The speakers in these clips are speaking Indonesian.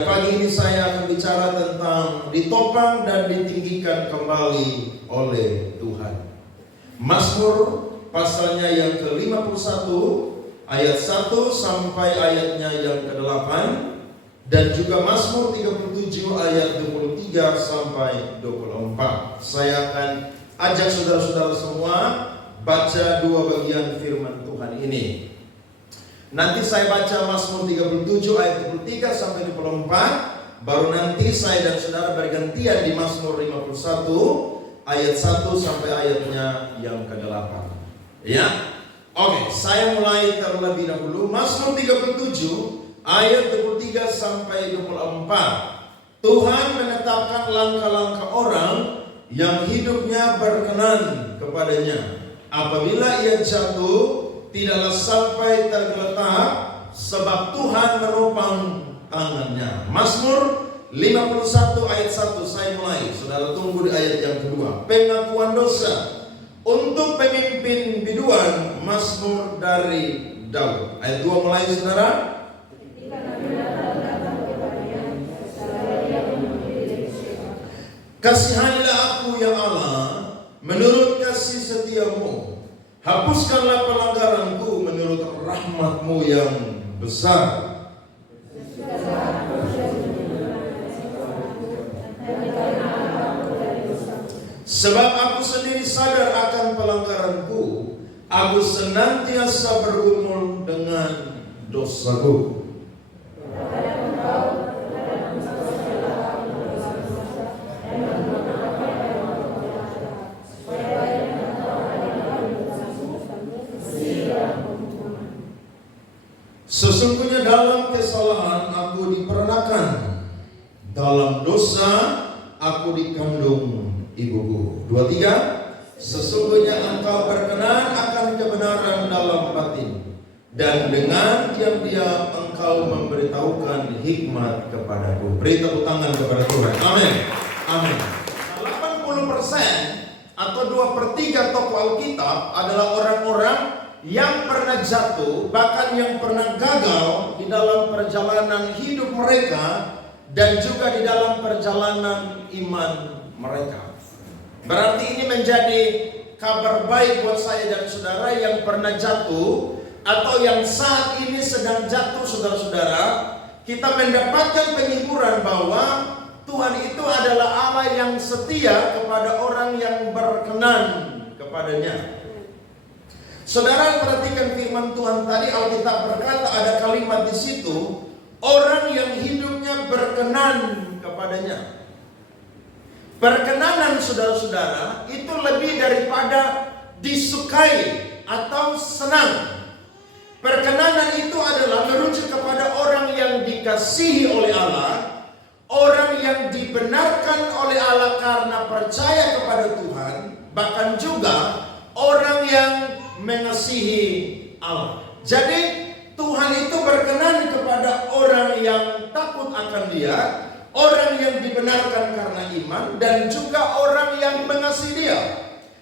Pagi ini saya akan bicara tentang ditopang dan ditinggikan kembali oleh Tuhan. Mazmur pasalnya yang ke-51 ayat 1 sampai ayatnya yang ke-8, dan juga Mazmur 37 ayat 23 sampai 24. Saya akan ajak saudara-saudara semua baca dua bagian firman Tuhan ini. Nanti saya baca Mazmur 37 ayat 23 sampai 24. Baru nanti saya dan saudara bergantian di Mazmur 51 ayat 1 sampai ayatnya yang ke-8. Ya. Oke, saya mulai terlebih dahulu. Mazmur 37 ayat 23 sampai 24. Tuhan menetapkan langkah-langkah orang yang hidupnya berkenan kepadanya. Apabila ia jatuh, tidaklah sampai tergeletak, sebab Tuhan menopang tangannya. Mazmur 51 ayat 1, saya mulai. Saudara tunggu di ayat yang kedua. Pengakuan dosa untuk pemimpin biduan, Mazmur dari Daud. Ayat 2 mulai, saudara. Kasihanilah aku ya Allah, menurut kasih setiamu. Hapuskanlah pelanggaranku menurut rahmat-Mu yang besar. Sebab aku sendiri sadar akan pelanggaranku, aku senantiasa bergumul dengan dosaku. Sesungguhnya dalam kesalahan aku diperanakan, dalam dosa aku dikandung ibuku. 23. Sesungguhnya engkau berkenan akan kebenaran dalam batin, dan dengan diam-diam engkau memberitahukan hikmat kepadaku. Beri tepuk tangan kepada Tuhan. Amin. Amin. 80% atau 2/3 tokoh Alkitab adalah orang-orang yang pernah jatuh, bahkan yang pernah gagal di dalam perjalanan hidup mereka dan juga di dalam perjalanan iman mereka. Berarti ini menjadi kabar baik buat saya dan saudara yang pernah jatuh atau yang saat ini sedang jatuh, saudara-saudara. Kita mendapatkan penghiburan bahwa Tuhan itu adalah Allah yang setia kepada orang yang berkenan kepadanya. Saudara perhatikan firman Tuhan tadi, Alkitab berkata ada kalimat di situ, orang yang hidupnya berkenan kepadanya. Perkenanan saudara-saudara itu lebih daripada disukai atau senang. Perkenanan itu adalah merujuk kepada orang yang dikasihi oleh Allah, orang yang dibenarkan oleh Allah karena percaya kepada Tuhan, bahkan juga orang yang mengasihi Allah. Jadi Tuhan itu berkenan kepada orang yang takut akan Dia, orang yang dibenarkan karena iman, dan juga orang yang mengasihi Dia.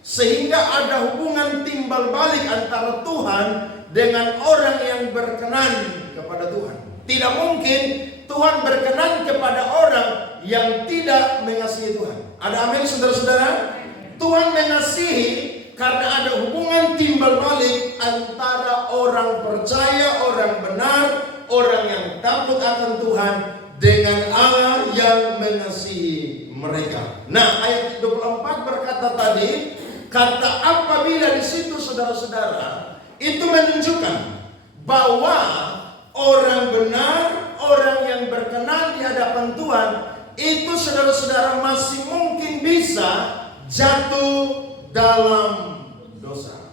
Sehingga ada hubungan timbal balik antara Tuhan dengan orang yang berkenan kepada Tuhan. Tidak mungkin Tuhan berkenan kepada orang yang tidak mengasihi Tuhan. Ada amin, saudara-saudara? Tuhan mengasihi karena ada hubungan timbal balik antara orang percaya, orang benar, orang yang takut akan Tuhan dengan Allah yang mengasihi mereka. Nah, ayat 24 berkata tadi, kata apabila di situ saudara-saudara, itu menunjukkan bahwa orang benar, orang yang berkenan di hadapan Tuhan, itu saudara-saudara masih mungkin bisa jatuh dalam dosa.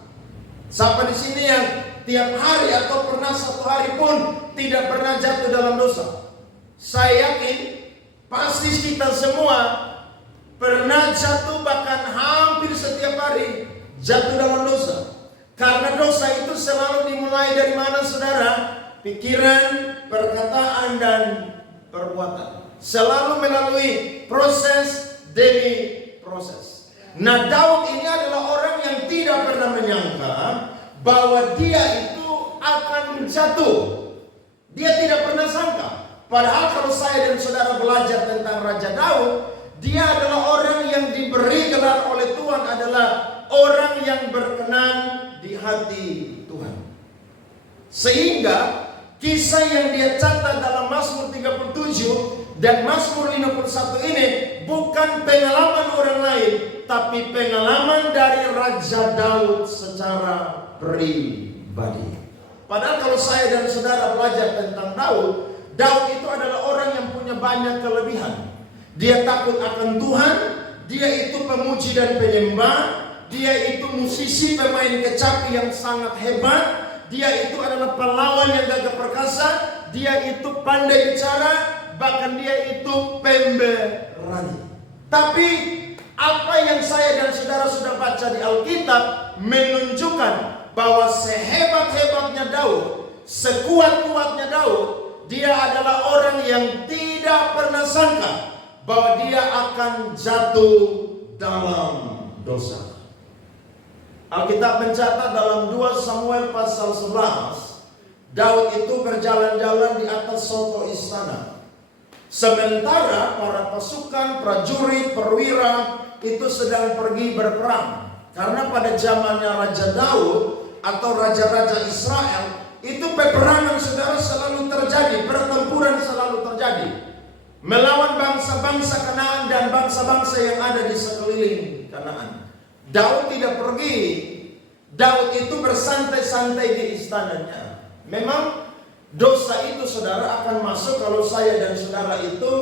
Siapa di sini yang tiap hari atau pernah satu hari pun tidak pernah jatuh dalam dosa? Saya yakin pasti kita semua pernah jatuh, bahkan hampir setiap hari jatuh dalam dosa. Karena dosa itu selalu dimulai dari mana, saudara? Pikiran, perkataan, dan perbuatan. Selalu melalui proses demi proses. Nah, Daud ini adalah orang yang tidak pernah menyangka bahwa dia itu akan jatuh. Dia tidak pernah sangka Padahal kalau saya dan saudara belajar tentang Raja Daud, dia adalah orang yang diberi gelar oleh Tuhan, adalah orang yang berkenan di hati Tuhan. Sehingga kisah yang dia catat dalam Mazmur 37 dan Mazmur 51 ini bukan pengalaman orang lain, tapi pengalaman dari Raja Daud secara pribadi. Padahal kalau saya dan saudara belajar tentang Daud, Daud itu adalah orang yang punya banyak kelebihan. Dia takut akan Tuhan, dia itu pemuji dan penyembah, dia itu musisi pemain kecapi yang sangat hebat, dia itu adalah pahlawan yang gagah perkasa, dia itu pandai bicara, bahkan dia itu pemberani. Tapi apa yang saya dan saudara sudah baca di Alkitab menunjukkan bahwa sehebat-hebatnya Daud, sekuat-kuatnya Daud, dia adalah orang yang tidak pernah sangka bahwa dia akan jatuh dalam dosa. Alkitab mencatat dalam 2 Samuel pasal 11, Daud itu berjalan-jalan di atas soto istana. Sementara para pasukan, prajurit, perwira itu sedang pergi berperang. Karena pada zamannya Raja Daud atau raja-raja Israel, itu peperangan saudara selalu terjadi, pertempuran selalu terjadi, melawan bangsa-bangsa Kanaan dan bangsa-bangsa yang ada di sekeliling Kanaan. Daud tidak pergi. Daud itu bersantai-santai di istananya. Memang dosa itu saudara akan masuk kalau saya dan saudara itu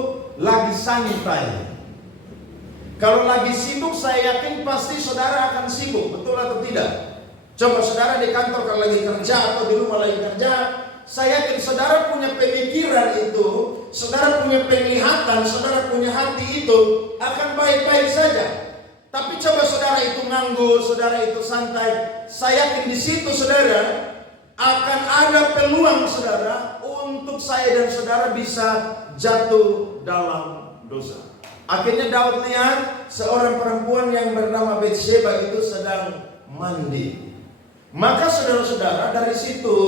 lagi santai. Kalau lagi sibuk, saya yakin pasti saudara akan sibuk, betul atau tidak? Coba saudara di kantor kalau lagi kerja atau di rumah lagi kerja, saya yakin saudara punya pemikiran itu, saudara punya penglihatan, saudara punya hati itu akan baik-baik saja. Tapi coba saudara itu nganggur, saudara itu santai, saya yakin di situ saudara akan ada peluang saudara untuk saya dan saudara bisa jatuh dalam dosa. Akhirnya Daud lihat seorang perempuan yang bernama Betsheba itu sedang mandi. Maka saudara-saudara dari situ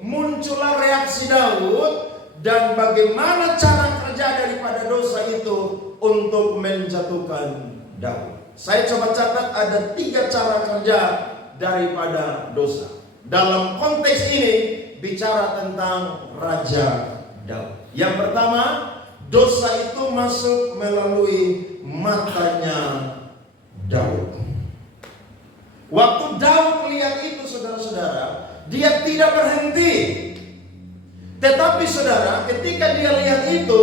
muncullah reaksi Daud dan bagaimana cara kerja daripada dosa itu untuk menjatuhkan Daud. Saya coba catat ada 3 cara kerja daripada dosa. Dalam konteks ini bicara tentang Raja Daud. Yang pertama, dosa itu masuk melalui matanya Daud. Waktu Daud melihat itu saudara-saudara, dia tidak berhenti. Tetapi saudara, ketika dia lihat itu,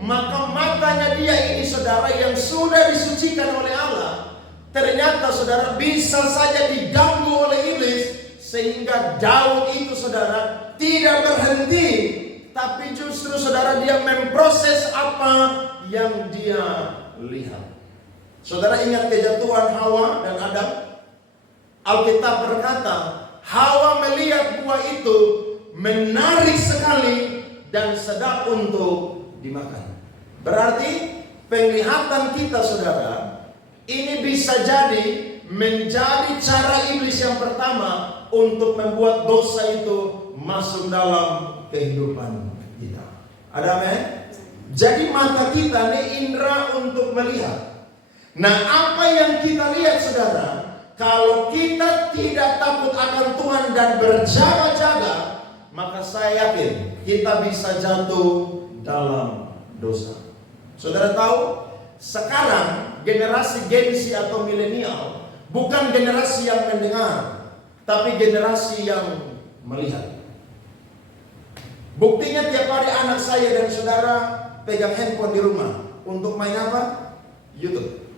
maka matanya dia ini saudara yang sudah disucikan oleh Allah, ternyata saudara bisa saja diganggu oleh iblis. Sehingga Daud itu saudara tidak berhenti, tapi justru saudara dia memproses apa yang dia lihat. Saudara ingat kejatuhan Hawa dan Adam? Alkitab berkata, Hawa melihat buah itu menarik sekali dan sedap untuk dimakan. Berarti penglihatan kita saudara, ini bisa jadi menjadi cara iblis yang pertama untuk membuat dosa itu masuk dalam kehidupan kita. Ada amin? Jadi mata kita ini indera untuk melihat. Nah, apa yang kita lihat saudara, kalau kita tidak takut akan Tuhan dan berjaga-jaga, maka saya yakin kita bisa jatuh dalam dosa. Saudara tahu, sekarang generasi Gen Z atau milenial bukan generasi yang mendengar, tapi generasi yang melihat. Buktinya tiap hari anak saya dan saudara pegang handphone di rumah. Untuk main apa? YouTube.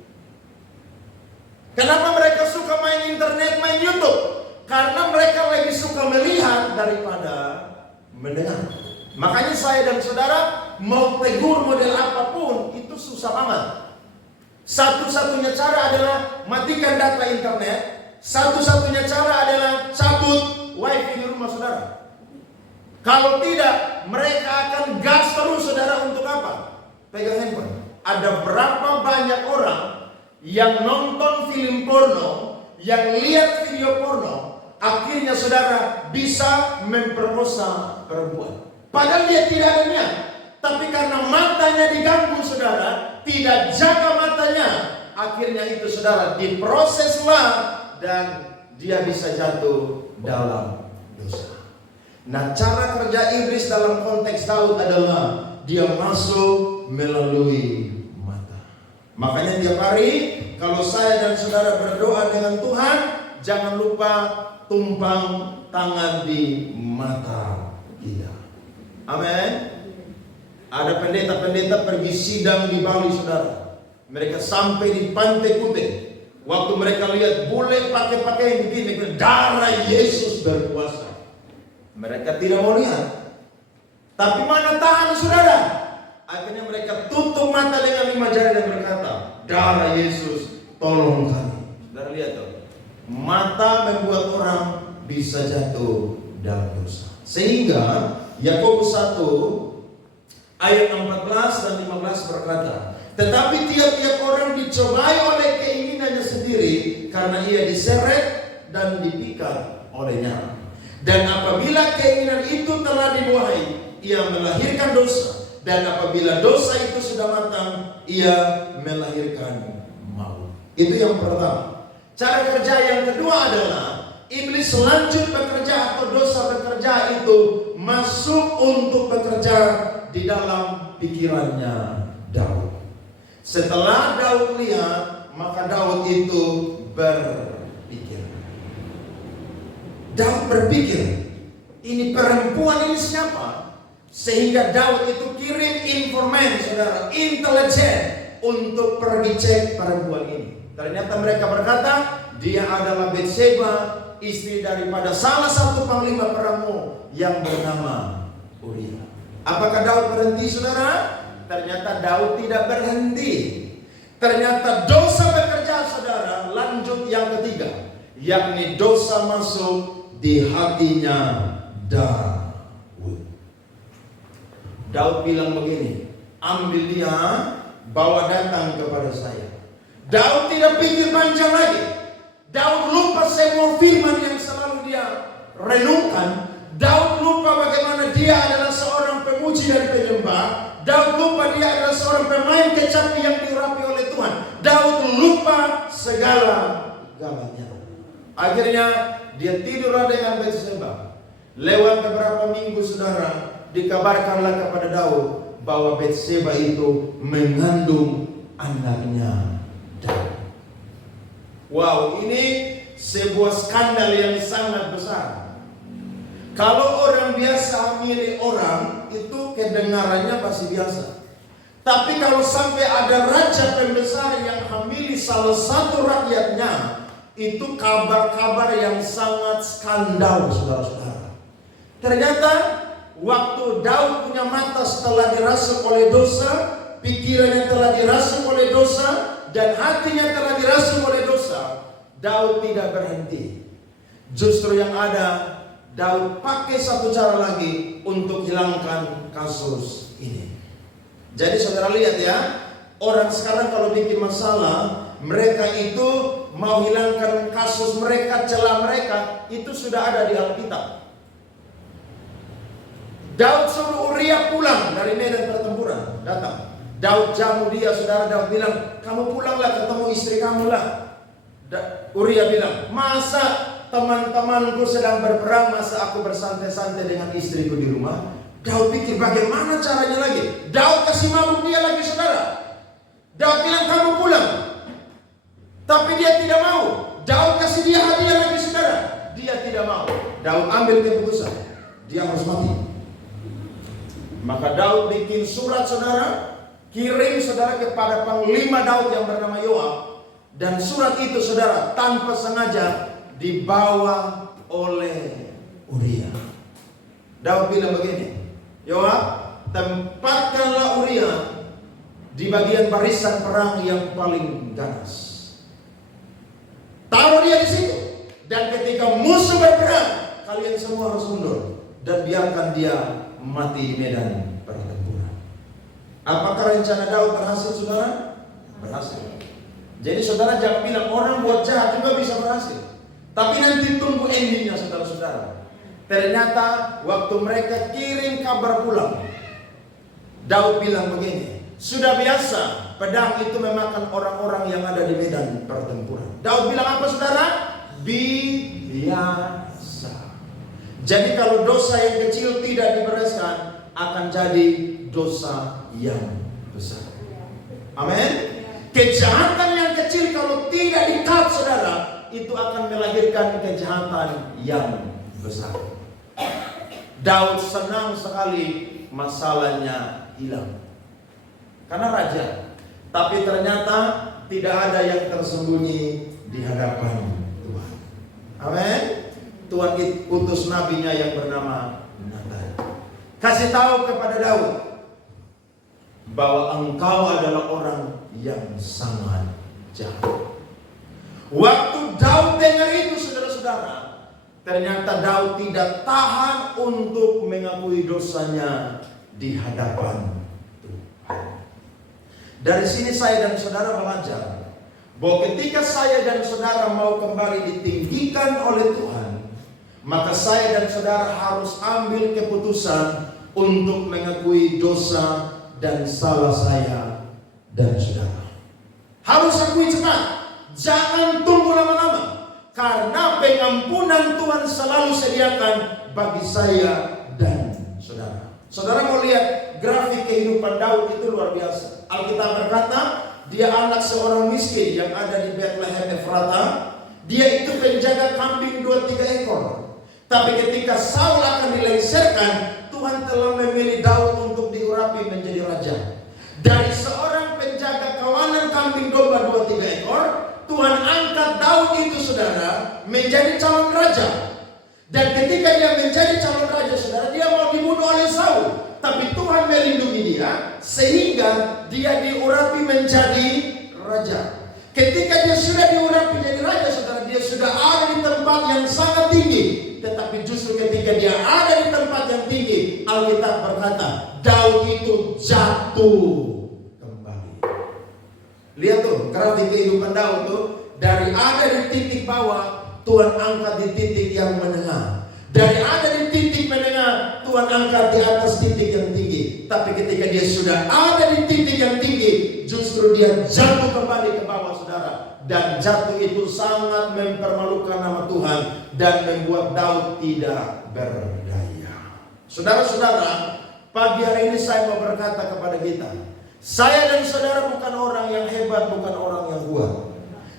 Kenapa mereka suka main internet, main YouTube? Karena mereka lagi suka melihat daripada mendengar. Makanya saya dan saudara mau tegur model apapun itu susah banget. Satu-satunya cara adalah matikan data internet. Satu-satunya cara adalah cabut wifi di rumah saudara. Kalau tidak, mereka akan gas terus saudara untuk apa? Pegang handphone. Ada berapa banyak orang yang nonton film porno, yang lihat video porno, akhirnya saudara bisa memperkosa perempuan. Padahal dia tidak ada niat. Tapi karena matanya diganggu saudara, tidak jaga matanya, akhirnya itu saudara diproseslah dan dia bisa jatuh dalam dosa. Nah, cara kerja iblis dalam konteks Daud adalah dia masuk melalui mata. Makanya tiap hari kalau saya dan saudara berdoa dengan Tuhan, jangan lupa tumpang tangan di mata kita. Amin. Ada pendeta-pendeta pergi sidang di Bali saudara. Mereka sampai di Pantai Kute. Waktu mereka lihat bule pakai pakaian begini, darah Yesus berkuasa. Mereka tidak mau lihat. Tapi mana tahan saudara? Akhirnya mereka tutup mata dengan 5 jari dan berkata, darah Yesus tolong kami. Saudara lihat tuh. Mata membuat orang bisa jatuh dalam dosa. Sehingga Yakobus 1 ayat 14 dan 15 berkata, tetapi tiap-tiap orang dicobai oleh keinginannya sendiri, karena ia diseret dan dipikat olehnya. Dan apabila keinginan itu telah dibuahi, ia melahirkan dosa. Dan apabila dosa itu sudah matang, ia melahirkan maut. Itu yang pertama. Cara kerja yang kedua adalah iblis lanjut bekerja atau dosa bekerja itu masuk untuk bekerja di dalam pikirannya Daud. Setelah Daud lihat, maka Daud itu berpikir. Daud berpikir, ini perempuan ini siapa? Sehingga Daud itu kirim informan, saudara, intelijen untuk pergi cek perempuan ini. Ternyata mereka berkata, dia adalah Batseba, istri daripada salah satu panglima perangmu yang bernama Uria. Apakah Daud berhenti, saudara? Ternyata Daud tidak berhenti. Ternyata dosa bekerja, saudara, lanjut yang ketiga, yakni dosa masuk di hatinya Daud. Daud bilang begini, ambil dia, bawa datang kepada saya. Daud tidak pikir panjang lagi. Daud lupa semua firman yang selalu dia renungkan. Daud lupa bagaimana dia adalah seorang pemuji dan penyembah. Daud lupa dia adalah seorang pemain kecapi yang diurapi oleh Tuhan. Daud lupa segala-galanya. Akhirnya dia tidurlah dengan Batseba. Lewat beberapa minggu, saudara, dikabarkanlah kepada Daud bahwa Batseba itu mengandung anaknya Daud. Wow, ini sebuah skandal yang sangat besar. Kalau orang biasa hamili orang, itu kedengarannya pasti biasa. Tapi kalau sampai ada raja pembesar yang hamili salah satu rakyatnya, itu kabar-kabar yang sangat skandal, saudara-saudara. Ternyata waktu Daud punya mata setelah dirasuk oleh dosa, pikirannya telah dirasuk oleh dosa, dan hatinya telah dirasuk oleh dosa, Daud tidak berhenti. Justru yang ada, Daud pakai satu cara lagi untuk hilangkan kasus ini. Jadi saudara lihat ya, orang sekarang kalau bikin masalah, mereka itu mau hilangkan kasus mereka, celah mereka, itu sudah ada di Alkitab. Daud suruh Uria pulang dari medan pertempuran, datang. Daud jamu dia, saudara. Daud bilang, kamu pulanglah ketemu istri kamu lah. Uria bilang, masa teman-temanku sedang berperang, masa aku bersantai-santai dengan istriku di rumah? Daud pikir bagaimana caranya lagi. Daud kasih mabuk dia lagi, saudara. Daud bilang kamu pulang, tapi dia tidak mau. Daud kasih dia hadiah lagi, saudara. Dia tidak mau. Daud ambil keputusan, dia harus mati. Maka Daud bikin surat, saudara, kirim, saudara, kepada panglima Daud yang bernama Yoab. Dan surat itu, saudara, tanpa sengaja dibawa oleh Uria. Daud bilang begini, Yoab, tempatkanlah Uria di bagian barisan perang yang paling ganas. Taruh dia di situ. Dan ketika musuh berperang, kalian semua harus mundur dan biarkan dia mati di medan pertempuran. Apakah rencana Daud berhasil, saudara? Berhasil. Jadi saudara jangan bilang orang buat jahat juga bisa berhasil. Tapi nanti tunggu endingnya, saudara-saudara. Ternyata waktu mereka kirim kabar pulang, Daud bilang begini, sudah biasa pedang itu memakan orang-orang yang ada di medan pertempuran. Daud bilang apa saudara? Biasa. Jadi kalau dosa yang kecil tidak dibereskan, akan jadi dosa yang besar. Amin. Kejahatan yang kecil kalau tidak di-cut saudara, itu akan melahirkan kejahatan yang besar. Daud senang sekali masalahnya hilang karena raja, tapi ternyata tidak ada yang tersembunyi di hadapan Tuhan. Amin. Tuhan utus nabinya yang bernama Nathan, kasih tahu kepada Daud bahwa engkau adalah orang yang sangat jahat. Waktu Daud dengar itu saudara-saudara, ternyata Daud tidak tahan untuk mengakui dosanya di hadapan Tuhan. Dari sini saya dan saudara belajar bahwa ketika saya dan saudara mau kembali ditinggikan oleh Tuhan, maka saya dan saudara harus ambil keputusan untuk mengakui dosa dan salah saya dan saudara. Harus akui cepat, jangan tunggu lama-lama, karena pengampunan Tuhan selalu sediakan bagi saya dan saudara. Saudara mau lihat grafik kehidupan Daud itu luar biasa. Alkitab berkata, dia anak seorang miskin yang ada di Bethlehem Efrata. Dia itu penjaga kambing 2-3 ekor. Tapi ketika Saul akan dilengsarkan, Tuhan telah memilih Daud untuk diurapi menjadi raja. Dari seorang penjaga kawanan kambing domba 2-3 ekor, Tuhan angkat Daud itu saudara menjadi calon raja. Dan ketika dia menjadi calon raja saudara, dia mau dibunuh oleh Saul. Tapi Tuhan melindungi dia sehingga dia diurapi menjadi raja. Ketika dia sudah diurapi menjadi raja saudara, dia sudah ada di tempat yang sangat tinggi. Tetapi justru ketika dia ada di tempat yang tinggi, Alkitab berkata Daud itu jatuh kembali. Lihat tuh grafik kehidupan Daud tuh, dari ada di titik bawah, Tuhan angkat di titik yang menengah. Dari ada di titik menengah, Tuhan angkat di atas titik yang tinggi. Tapi ketika dia sudah ada di titik yang tinggi, justru dia jatuh kembali ke bawah saudara. Dan jatuh itu sangat mempermalukan nama Tuhan dan membuat Daud tidak berdaya. Saudara-saudara, pagi hari ini saya mau berkata kepada kita, saya dan saudara bukan orang yang hebat, bukan orang yang kuat.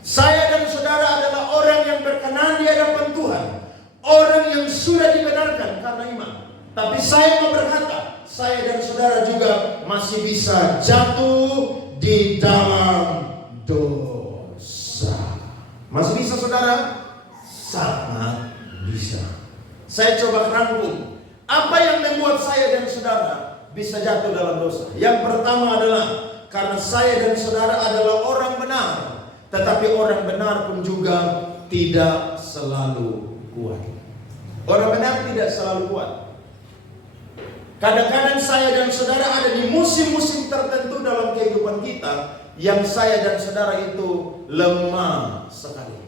Saya dan saudara adalah orang yang berkenan di hadapan Tuhan, orang yang sudah dibenarkan karena iman. Tapi saya mau berkata, saya dan saudara juga masih bisa jatuh di dalam dosa. Masih bisa saudara? Sangat bisa. Saya coba rangkum apa yang membuat saya dan saudara bisa jatuh dalam dosa. Yang pertama adalah karena saya dan saudara adalah orang benar, tetapi orang benar pun juga tidak selalu kuat. Orang benar tidak selalu kuat. Kadang-kadang saya dan saudara ada di musim-musim tertentu dalam kehidupan kita yang saya dan saudara itu lemah sekali.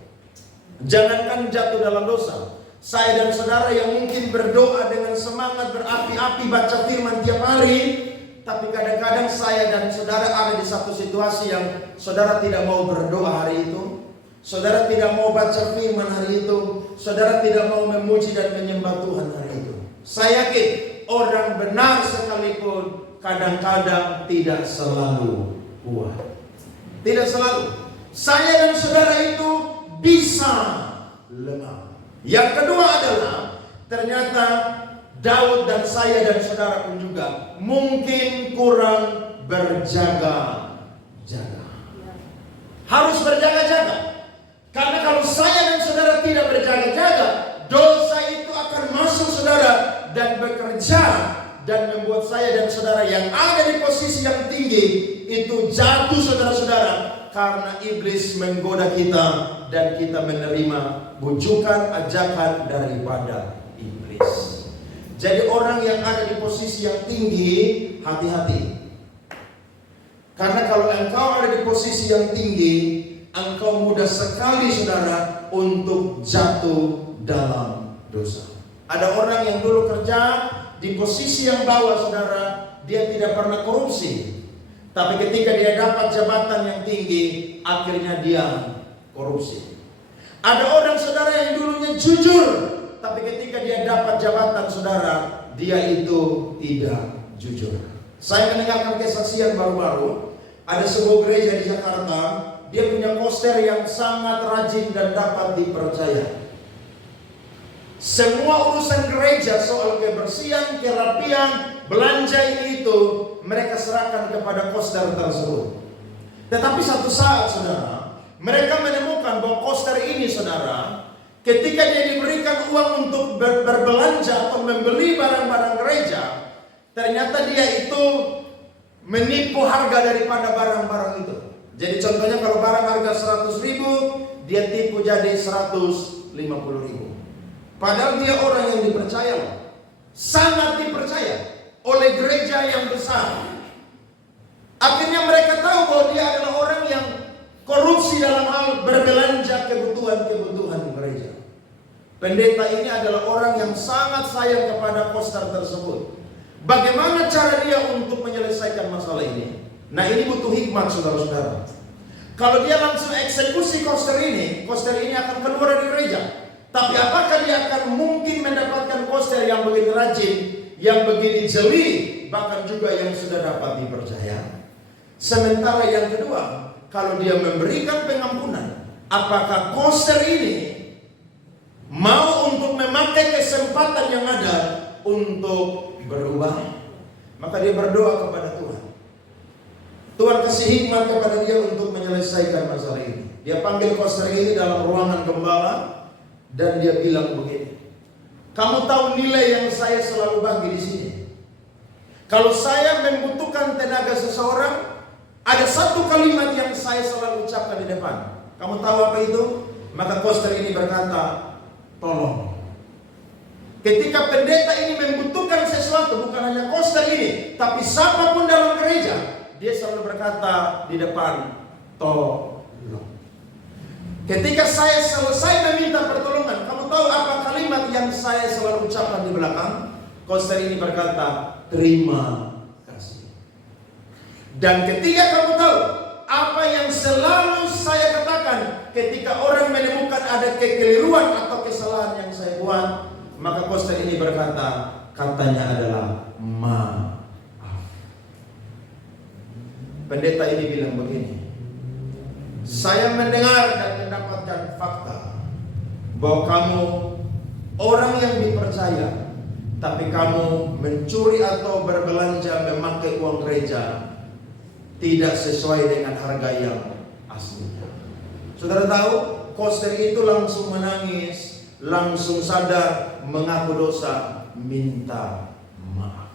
Jangankan jatuh dalam dosa, saya dan saudara yang mungkin berdoa dengan semangat berapi-api baca firman tiap hari, tapi kadang-kadang saya dan saudara ada di satu situasi yang saudara tidak mau berdoa hari itu, saudara tidak mau baca firman hari itu, saudara tidak mau memuji dan menyembah Tuhan hari itu. Saya yakin orang benar sekalipun kadang-kadang tidak selalu kuat. Tidak selalu. Saya dan saudara itu bisa lemah. Yang kedua adalah ternyata Daud dan saya dan saudara pun juga mungkin kurang berjaga-jaga. Harus berjaga-jaga. Karena kalau saya dan saudara tidak berjaga-jaga, dosa itu akan masuk saudara dan bekerja dan membuat saya dan saudara yang ada di posisi yang tinggi itu jatuh saudara-saudara, karena iblis menggoda kita dan kita menerima bujukan ajakan daripada iblis. Jadi orang yang ada di posisi yang tinggi, hati-hati. Karena kalau engkau ada di posisi yang tinggi, engkau mudah sekali saudara untuk jatuh dalam dosa. Ada orang yang dulu kerja di posisi yang bawah saudara, dia tidak pernah korupsi. Tapi ketika dia dapat jabatan yang tinggi, akhirnya dia korupsi. Ada orang saudara yang dulunya jujur, tapi ketika dia dapat jabatan saudara, dia itu tidak jujur. Saya mendengarkan kesaksian baru-baru, ada sebuah gereja di Jakarta, dia punya koster yang sangat rajin dan dapat dipercaya. Semua urusan gereja soal kebersihan, kerapian, belanja ini itu, mereka serahkan kepada koster tersebut. Tetapi satu saat saudara, mereka menemukan bahwa koster ini saudara, ketika dia diberikan uang untuk berbelanja atau membeli barang-barang gereja, ternyata dia itu menipu harga daripada barang-barang itu. Jadi contohnya kalau barang harga 100.000, dia tipu jadi 150.000. Padahal dia orang yang dipercaya, sangat dipercaya oleh gereja yang besar. Akhirnya mereka tahu bahwa dia adalah orang yang korupsi dalam hal berbelanja kebutuhan-kebutuhan gereja. Pendeta ini adalah orang yang sangat sayang kepada koster tersebut. Bagaimana cara dia untuk menyelesaikan masalah ini? Nah, ini butuh hikmat saudara-saudara. Kalau dia langsung eksekusi koster ini akan keluar dari gereja. Tapi apakah dia akan mungkin mendapatkan koster yang begini rajin, yang begini jeli, bahkan juga yang sudah dapat dipercaya? Sementara yang kedua, kalau dia memberikan pengampunan, apakah koster ini mau untuk memakai kesempatan yang ada untuk berubah? Maka dia berdoa kepada Tuhan. Tuhan kasih hikmat kepada dia untuk menyelesaikan masalah ini. Dia panggil koster ini dalam ruangan gembala dan dia bilang begini, kamu tahu nilai yang saya selalu bagi di sini. Kalau saya membutuhkan tenaga seseorang, ada satu kalimat yang saya selalu ucapkan di depan. Kamu tahu apa itu? Maka koster ini berkata, tolong. Ketika pendeta ini membutuhkan sesuatu, bukan hanya koster ini, tapi siapapun dalam gereja, dia selalu berkata di depan, tolong. Ketika saya selesai meminta pertolongan, kamu tahu apa kalimat yang saya selalu ucapkan di belakang? Koster ini berkata, terima kasih. Dan ketika kamu tahu apa yang selalu saya katakan ketika orang menemukan ada kekeliruan atau kesalahan yang saya buat, maka koster ini berkata, katanya adalah maaf. Pendeta ini bilang begini, saya mendengar dan mendapatkan fakta bahwa kamu orang yang dipercaya, tapi kamu mencuri atau berbelanja memakai uang gereja tidak sesuai dengan harga yang aslinya. Saudara tahu, koster itu langsung menangis, langsung sadar, mengaku dosa, minta maaf.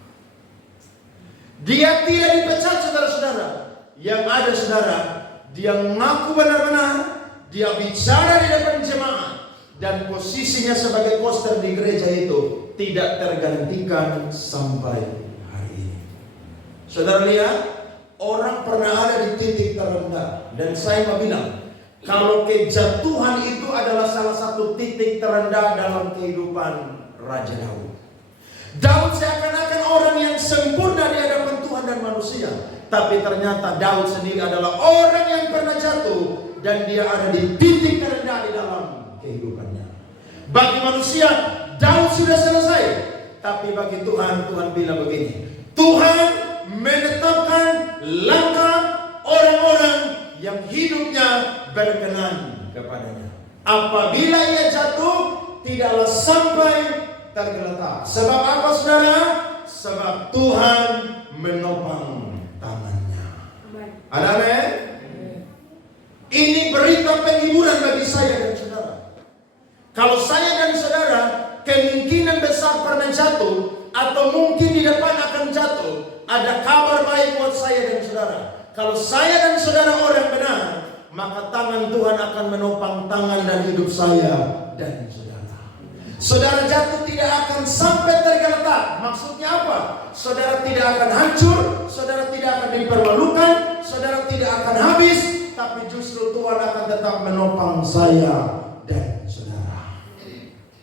Dia tidak dipecat saudara-saudara. Yang ada saudara, dia mengaku benar-benar, dia bicara di depan jemaat, dan posisinya sebagai koster di gereja itu tidak tergantikan sampai hari ini. Saudara lihat, orang pernah ada di titik terendah, dan saya mau bilang, kalau kejatuhan itu adalah salah satu titik terendah dalam kehidupan Raja Daud. Daud seakan-akan orang yang sempurna di hadapan Tuhan dan manusia. Tapi ternyata Daud sendiri adalah orang yang pernah jatuh, dan dia ada di titik terendah di dalam kehidupannya. Bagi manusia, Daud sudah selesai. Tapi bagi Tuhan, Tuhan bilang begini, Tuhan menetapkan langkah orang-orang yang hidupnya berkenan kepadanya. Apabila ia jatuh, tidaklah sampai tergeletak. Sebab apa saudara? Sebab Tuhan menopang tangannya. Ada amin? Ini berita penghiburan bagi saya dan saudara. Kalau saya dan saudara kemungkinan besar pernah jatuh, atau mungkin di depan akan jatuh, ada kabar baik buat saya dan saudara. Kalau saya dan saudara orang benar, maka tangan Tuhan akan menopang tangan dan hidup saya dan saudara. Saudara jatuh tidak akan sampai tergeletak. Maksudnya apa? Saudara tidak akan hancur, saudara tidak akan dipermalukan, saudara tidak akan habis, tapi justru Tuhan akan tetap menopang saya dan saudara.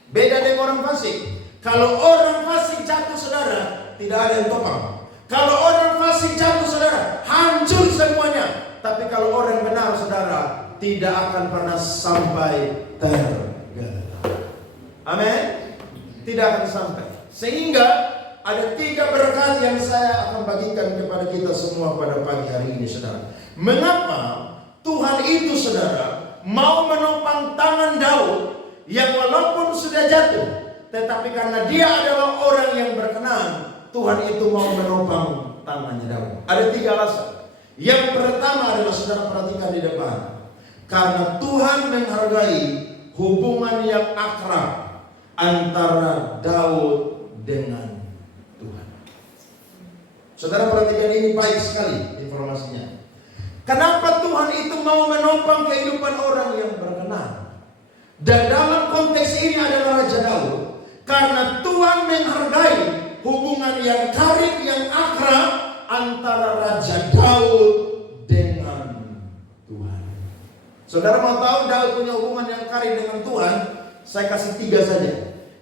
Beda dengan orang fasik. Kalau orang fasik jatuh saudara, tidak ada yang topang. Kalau orang fasik jatuh saudara, hancur semuanya. Tapi kalau orang benar saudara, tidak akan pernah sampai tergeletak. Amin. Tidak akan sampai. Sehingga ada 3 berkat yang saya akan bagikan kepada kita semua pada pagi hari ini saudara. Mengapa Tuhan itu saudara mau menopang tangan Daud yang walaupun sudah jatuh, tetapi karena dia adalah orang yang berkenan, Tuhan itu mau menopang tangannya Daud. Ada 3 alasan. Yang pertama adalah saudara perhatikan di depan. Karena Tuhan menghargai hubungan yang akrab antara Daud dengan Tuhan. Saudara perhatikan ini baik sekali informasinya. Kenapa Tuhan itu mau menopang kehidupan orang yang berkenan? Dan dalam konteks ini adalah Raja Daud. Karena Tuhan menghargai hubungan yang karib, yang akrab antara Raja Daud dengan Tuhan. Saudara mau tahu Daud punya hubungan yang karib dengan Tuhan? Saya kasih 3 saja.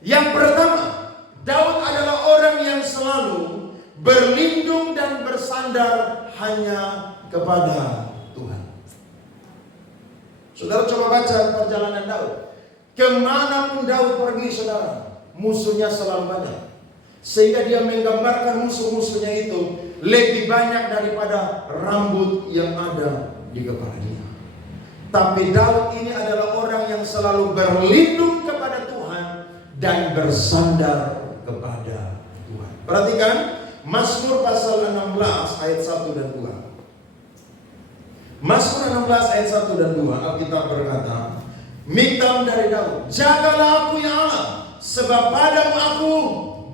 Yang pertama, Daud adalah orang yang selalu berlindung dan bersandar hanya kepada Tuhan. Saudara coba baca perjalanan Daud. Kemanapun Daud pergi saudara, musuhnya selalu banyak. Sehingga dia menggambarkan musuh-musuhnya itu lebih banyak daripada rambut yang ada di kepala dia. Tapi Daud ini adalah orang yang selalu berlindung kepada Tuhan dan bersandar kepada Tuhan. Perhatikan Mazmur pasal 16 ayat 1 dan 2. Mazmur 16 ayat 1 dan 2, Alkitab berkata, Miktam dari Daud, jagalah aku ya Allah, sebab padamu aku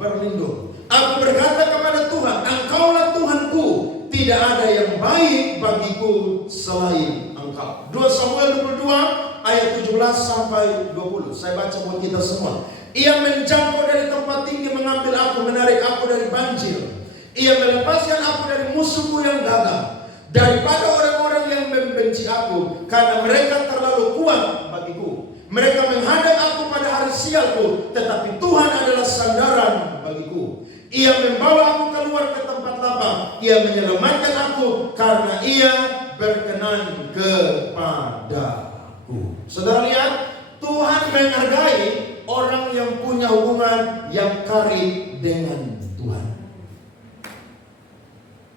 berlindung. Aku berkata kepada Tuhan, Engkaulah Tuhanku, tidak ada yang baik bagiku selain Engkau. 2 Samuel 22 ayat 17 sampai 20. Saya baca buat kita semua. Ia menjangkau dari tempat tinggi, mengambil aku, menarik aku dari banjir. Ia melepaskan aku dari musuhku yang gagah, daripada orang-orang yang membenci aku, karena mereka terlalu kuat bagiku. Mereka menghadang aku pada hari sialku, tetapi Tuhan adalah sandaran bagiku. Ia membawa aku keluar ke tempat lapang. Ia menyelamatkan aku karena ia berkenan kepadaku. Saudara lihat, Tuhan menghargai orang yang punya hubungan yang karib dengan Tuhan.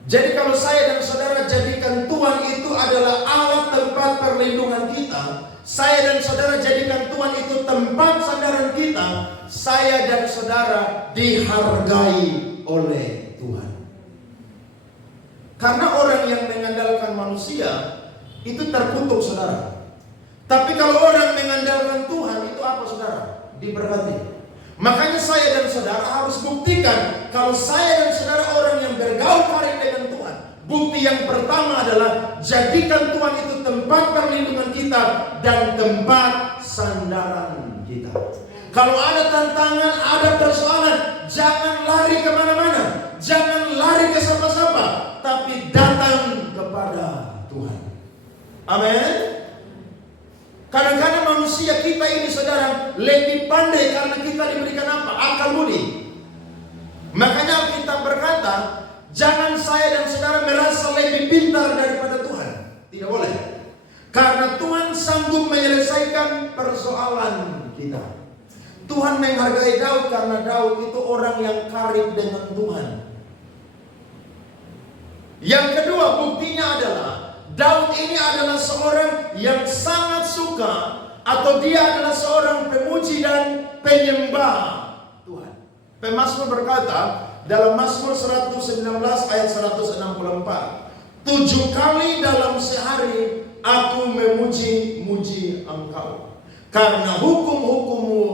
Jadi kalau saya dan saudara jadikan Tuhan itu adalah alat tempat perlindungan kita, saya dan saudara jadikan Tuhan itu tempat sandaran kita, saya dan saudara dihargai oleh Tuhan. Karena orang yang mengandalkan manusia itu terkutuk saudara. Tapi kalau orang mengandalkan Tuhan itu apa saudara? Diberkati. Makanya saya dan saudara harus buktikan kalau saya dan saudara orang yang bergaul karib dengan Tuhan. Bukti yang pertama adalah jadikan Tuhan itu tempat perlindungan kita dan tempat sandaran kita. Kalau ada tantangan, ada persoalan, jangan lari kemana-mana, jangan lari ke siapa-siapa, tapi datang kepada Tuhan. Amin. Kadang-kadang manusia kita ini saudara lebih pandai karena kita diberikan apa? Akal budi. Makanya kita berkata, jangan saya dan saudara merasa lebih pintar daripada Tuhan. Tidak boleh. Karena Tuhan sanggup menyelesaikan persoalan kita. Tuhan menghargai Daud karena Daud itu orang yang karib dengan Tuhan. Yang kedua buktinya adalah Daud ini adalah seorang yang sangat suka atau dia adalah seorang pemuji dan penyembah Tuhan. Pemazmur berkata dalam Mazmur 119 ayat 164, 7 kali dalam sehari aku memuji-muji Engkau karena hukum-hukum-Mu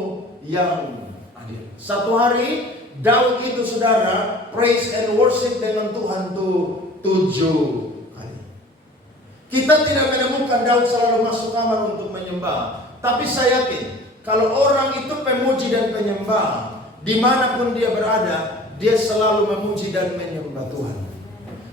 yang adil. Satu hari Daud itu saudara praise and worship dengan Tuhan tuh 7 kali. Kita tidak menemukan Daud selalu masuk kamar untuk menyembah. Tapi saya yakin kalau orang itu pemuji dan penyembah, dimanapun dia berada, dia selalu memuji dan menyembah Tuhan.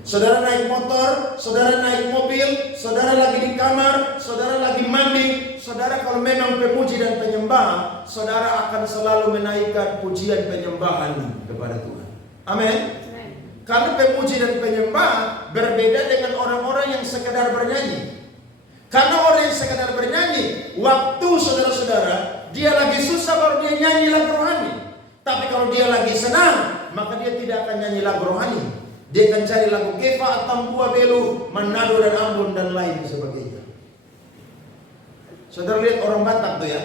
Saudara naik motor, saudara naik mobil, saudara lagi di kamar, saudara lagi mandi, saudara kalau memang pemuji dan penyembah, saudara akan selalu menaikkan pujian penyembahan kepada Tuhan. Amin. Karena pemuji dan penyembah berbeda dengan orang-orang yang sekedar bernyanyi. Karena orang yang sekedar bernyanyi, waktu saudara-saudara, dia lagi susah baru dia nyanyi lagu rohani. Tapi kalau dia lagi senang, maka dia tidak akan nyanyi lagu rohani. Dia akan cari lagu Kefa, Tambua Belu, Manado dan Ambon dan lain sebagainya. Saudara lihat orang Batak tuh ya.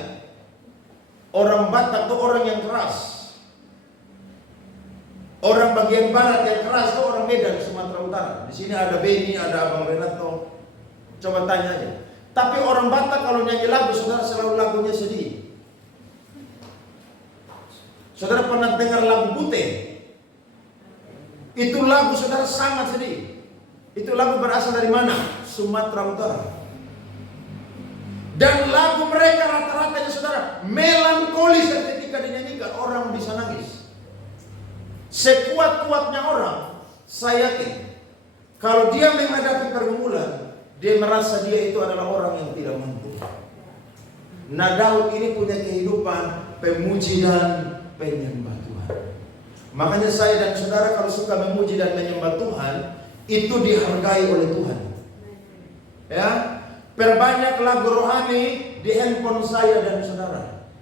Orang Batak tuh orang yang keras. Orang bagian barat yang keras tuh orang Medan, Sumatera Utara. Di sini ada Beni, ada Abang Renato. Coba tanya aja. Tapi orang Batak kalau nyanyi lagu, saudara selalu lagunya sedih. Saudara pernah dengar lagu Bute? Itu lagu saudara sangat sedih. Itu lagu berasal dari mana? Sumatera Utara. Dan lagu mereka rata-ratanya saudara melankolis, dan ketika dinyanyikan orang bisa nangis. Sekuat-kuatnya orang, saya yakin kalau dia menghadapi pergumulan, dia merasa dia itu adalah orang yang tidak mampu. Nah, Daud ini punya kehidupan pemuji dan penyembah Tuhan. Makanya saya dan saudara kalau suka memuji dan menyembah Tuhan, itu dihargai oleh Tuhan. Ya, perbanyak lagu rohani di handphone saya dan saudara.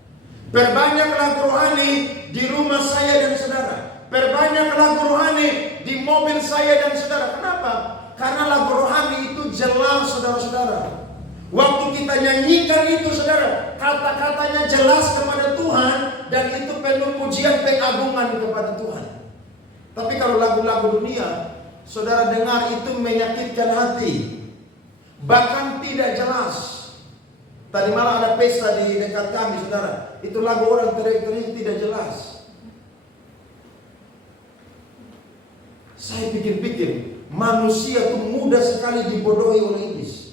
Perbanyak lagu rohani di rumah saya dan saudara. Perbanyak lagu rohani di mobil saya dan saudara. Kenapa? Karena lagu rohani itu jelas saudara-saudara. Waktu kita nyanyikan itu saudara, kata-katanya jelas kepada Tuhan, dan itu penuh pujian pengagungan kepada Tuhan. Tapi kalau lagu-lagu dunia, saudara dengar itu menyakitkan hati, bahkan tidak jelas. Tadi malam ada pesta di dekat kami saudara, itu lagu orang teriak-teriak tidak jelas. Saya pikir-pikir, manusia itu mudah sekali dibodohi oleh iblis.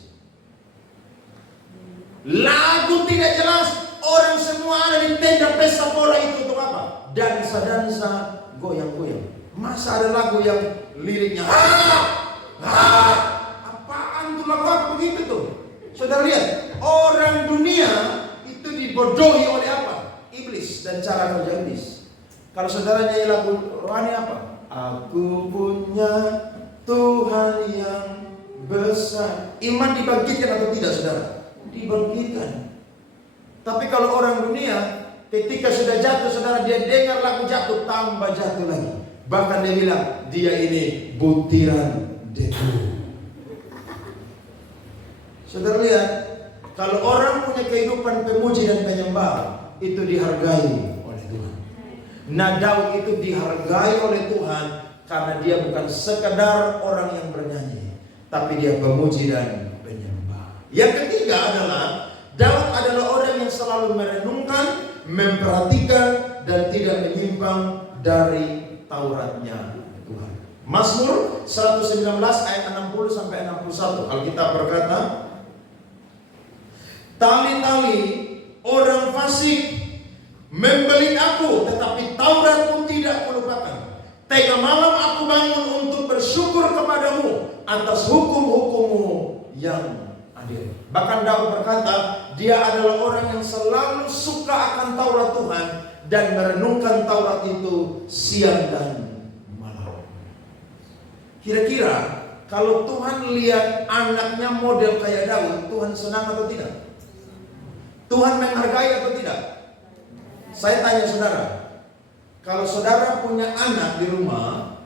Lagu tidak jelas, orang semua ada di tenda pesta pora itu untuk apa? Dansa-dansa, goyang-goyang. Masa ada lagu yang liriknya apaan tuh, lagu apa begitu tuh? Saudara lihat, orang dunia itu dibodohi oleh apa? Iblis dan cara kerja iblis. Kalau saudara nyanyi lagu rohani apa? Aku punya Tuhan yang besar. Iman dibangkitkan atau tidak saudara? Dibangkitkan. Tapi kalau orang dunia, ketika sudah jatuh saudara, dia dengar lagu jatuh, tambah jatuh lagi. Bahkan dia bilang, dia ini butiran debu. Saudara lihat, kalau orang punya kehidupan pemuji dan penyembah, itu dihargai oleh Tuhan. Nah, Daud itu dihargai oleh Tuhan karena dia bukan sekedar orang yang bernyanyi, tapi dia pemuji dan penyembah. Yang ketiga adalah Daud adalah orang yang selalu merenungkan, memperhatikan, dan tidak menyimpang dari Tauratnya Tuhan. Mazmur 119 ayat 60 sampai 61. Alkitab berkata, tali-tali orang fasik membelit aku, tetapi Tauratmu tidak kulupakan. Tengah malam aku bangun untuk bersyukur kepadamu atas hukum-hukummu yang adil. Bahkan Daud berkata, dia adalah orang yang selalu suka akan Taurat Tuhan dan merenungkan Taurat itu siang dan malam. Kira-kira kalau Tuhan lihat anaknya model kayak Daud, Tuhan senang atau tidak? Tuhan menghargai atau tidak? Saya tanya saudara, kalau saudara punya anak di rumah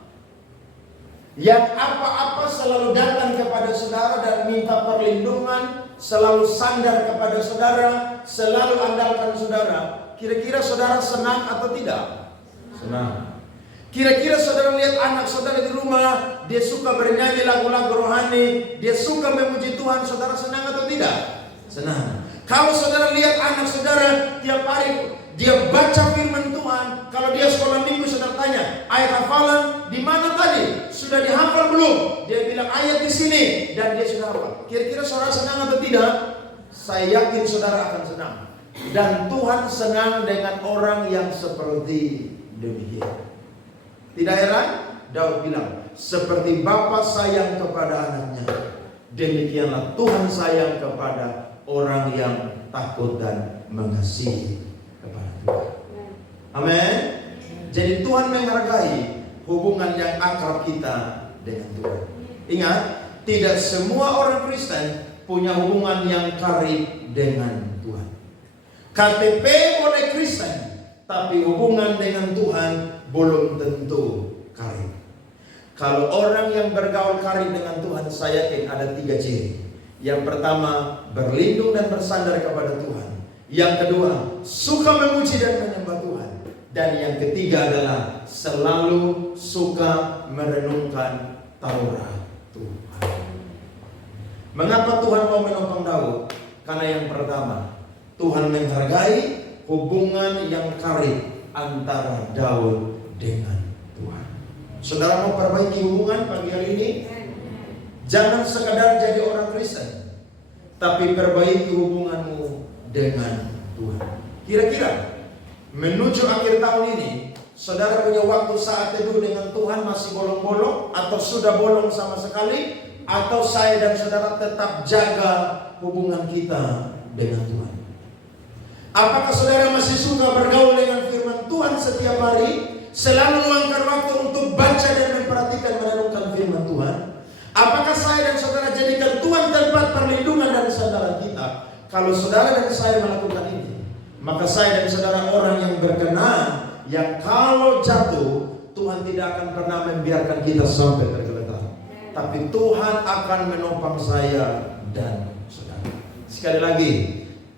yang apa-apa selalu datang kepada saudara dan minta perlindungan, selalu sandar kepada saudara, selalu andalkan saudara, kira-kira saudara senang atau tidak? Senang. Kira-kira saudara lihat anak saudara di rumah, dia suka bernyanyi lagu-lagu rohani, dia suka memuji Tuhan, saudara senang atau tidak? Senang. Kalau saudara lihat anak saudara tiap hari dia baca firman Tuhan, kalau dia sekolah minggu saudara tanya, ayat hafalan di mana tadi? Sudah dihafal belum? Dia bilang ayat di sini, dan dia sudah hafal. Kira-kira saudara senang atau tidak? Saya yakin saudara akan senang. Dan Tuhan senang dengan orang yang seperti demikian. Tidak heran Daud bilang, seperti bapa sayang kepada anaknya, demikianlah Tuhan sayang kepada orang yang takut dan mengasihi kepada Tuhan. Amin. Jadi Tuhan menghargai hubungan yang akrab kita dengan Tuhan. Ingat, tidak semua orang Kristen punya hubungan yang karib dengan Tuhan. KTP boleh Kristen, tapi hubungan dengan Tuhan belum tentu karib. Kalau orang yang bergaul karib dengan Tuhan, saya yakin ada 3 ciri. Yang pertama, berlindung dan bersandar kepada Tuhan. Yang kedua, suka memuji dan menyembah Tuhan. Dan yang ketiga adalah selalu suka merenungkan Taurat Tuhan. Mengapa Tuhan mau menopang Daud? Karena yang pertama, Tuhan menghargai hubungan yang karib antara Daud dengan Tuhan. Saudara mau perbaiki hubungan pagi hari ini? Jangan sekadar jadi orang Kristen, tapi perbaiki hubunganmu dengan Tuhan. Kira-kira menuju akhir tahun ini, saudara punya waktu saat teduh dengan Tuhan masih bolong-bolong, atau sudah bolong sama sekali, atau saya dan saudara tetap jaga hubungan kita dengan Tuhan? Apakah saudara masih suka bergaul dengan firman Tuhan setiap hari, selalu meluangkan waktu untuk baca dan memperhatikan merenungkan firman Tuhan? Apakah saya dan saudara jadikan Tuhan tempat perlindungan dan sandaran kita? Kalau saudara dan saya melakukan ini, maka saya dan saudara orang yang berkenan, yang kalau jatuh, Tuhan tidak akan pernah membiarkan kita sampai tergeletak. Tapi Tuhan akan menopang saya dan saudara. Sekali lagi,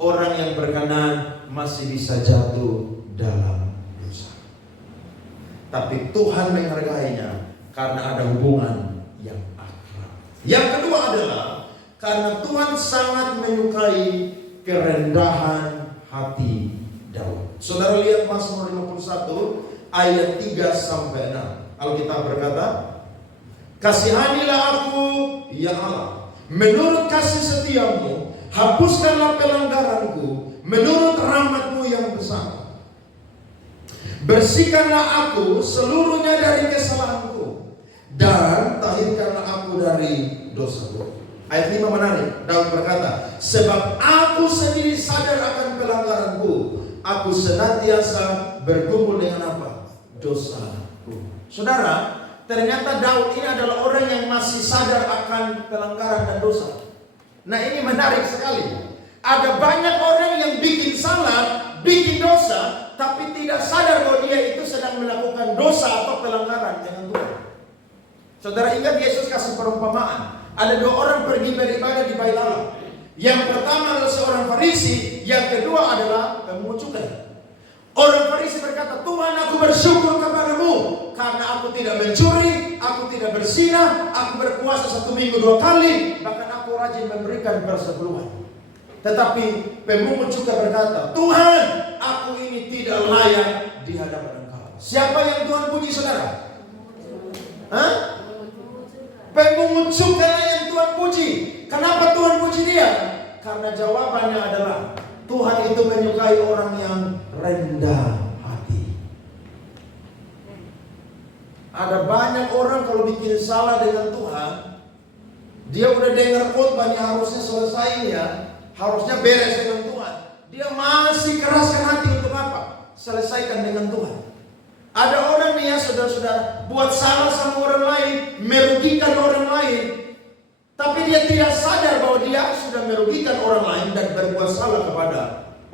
orang yang berkenan masih bisa jatuh dalam dosa, tapi Tuhan menghargainya karena ada hubungan yang akrab. Yang kedua adalah karena Tuhan sangat menyukai kerendahan hati Daud. Saudara lihat Mazmur 51 ayat 3-6. Alkitab berkata, kasihanilah aku ya Allah, menurut kasih setiamu hapuskanlah pelanggaranku, menurut rahmat-Mu yang besar. Bersihkanlah aku seluruhnya dari kesalahanku, dan tahirkanlah aku dari dosaku. Ayat 5 menarik. Daud berkata, sebab aku sendiri sadar akan pelanggaranku, aku senantiasa bergumul dengan apa? Dosaku. Saudara, ternyata Daud ini adalah orang yang masih sadar akan pelanggaran dan dosa. Nah, ini menarik sekali. Ada banyak orang yang bikin salah, bikin dosa, tapi tidak sadar bahwa dia itu sedang melakukan dosa atau pelanggaran dengan Tuhan. Saudara ingat Yesus kasih perumpamaan. Ada 2 orang pergi beribadah di bait Allah. Yang pertama adalah seorang Farisi, yang kedua adalah pemungut cukai. Orang Farisi berkata, Tuhan, aku bersyukur kepadamu karena aku tidak mencuri, aku tidak berzina, aku berpuasa 1 minggu 2 kali, bahkan aku rajin memberikan persepuluhan. Tetapi pemungut cukai berkata, Tuhan, aku ini tidak layak di hadapan Engkau. Siapa yang Tuhan puji, saudara? Hah? Pemungut cukai yang Tuhan puji. Kenapa Tuhan puji dia? Karena jawabannya adalah Tuhan itu menyukai orang yang rendah hati. Ada banyak orang kalau bikin salah dengan Tuhan, dia udah dengar khotbah, harusnya selesai ya, harusnya beres dengan Tuhan. Dia masih keraskan hati untuk apa? Selesaikan dengan Tuhan. Ada orang nih ya saudara-saudara, buat salah sama orang lain, merugikan orang lain, tapi dia tidak sadar bahwa dia sudah merugikan orang lain dan berbuat salah kepada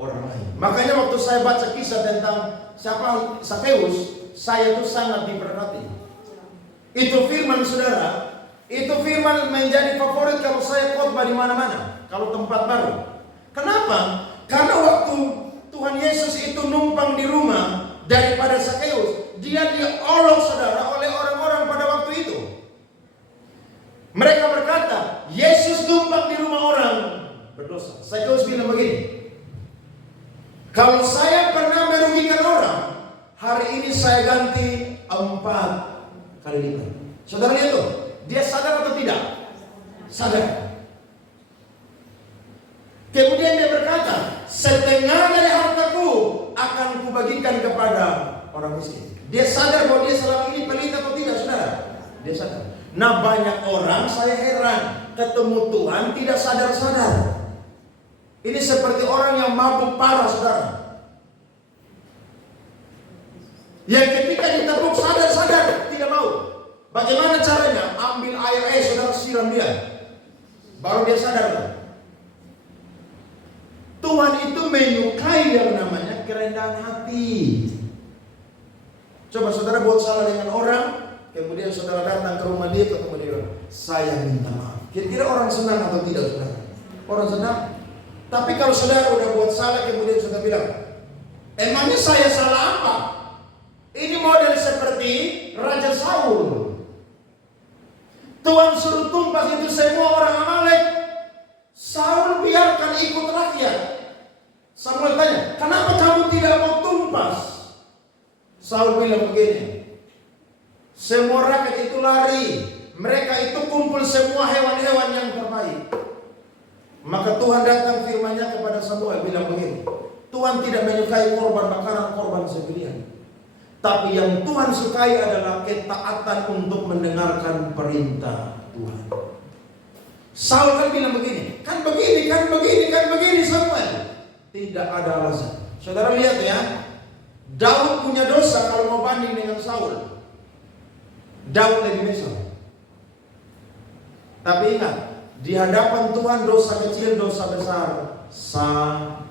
orang lain. Makanya waktu saya baca kisah tentang siapa Sakeus, saya tuh sangat diberkati. Itu firman saudara, itu firman menjadi favorit kalau saya khotbah di mana-mana, kalau tempat baru. Kenapa? Karena waktu Tuhan Yesus itu numpang di rumah daripada Sakeus, dia diolok saudara oleh orang-orang pada waktu itu. Mereka berkata, Yesus numpang di rumah orang berdosa. Sakeus bilang begini, kalau saya pernah merugikan orang, hari ini saya ganti 4 kali lipat. Saudara lihat tuh, dia sadar atau tidak? Sadar. Kemudian dia berkata, setengah dari hartaku akan kubagikan kepada orang miskin. Dia sadar bahwa dia selama ini pelit atau tidak, saudara? Dia sadar. Nah, banyak orang, saya heran, ketemu Tuhan tidak sadar-sadar. Ini seperti orang yang mabuk parah, saudara. Yang ketika ditepuk sadar-sadar, tidak Bagaimana caranya? Ambil air, saudara siram dia. Baru dia sadar. Tuhan itu menyukai yang namanya kerendahan hati. Coba saudara buat salah dengan orang, kemudian saudara datang ke rumah dia, ketemu dia, saya minta maaf. Kira-kira orang senang atau tidak, saudara? Orang senang. Tapi kalau saudara udah buat salah, kemudian saudara bilang, emangnya saya salah apa? Ini model seperti Raja Saul. Tuhan suruh tumpas itu semua orang Amalek. Saul biarkan ikut rakyat. Samuel tanya, kenapa kamu tidak mau tumpas? Saul bilang begini, semua rakyat itu lari. Mereka itu kumpul semua hewan-hewan yang terbaik. Maka Tuhan datang firman-Nya kepada Samuel bilang begini, Tuhan tidak menyukai korban bakaran, korban sembelihan. Tapi yang Tuhan sukai adalah ketaatan untuk mendengarkan perintah Tuhan. Saul kan bilang begini, kan begini Samuel. Tidak ada alasan. Saudara lihat ya, Daud punya dosa kalau mau banding dengan Saul. Daud lebih besar. Tapi ingat, di hadapan Tuhan dosa kecil, dosa besar sama.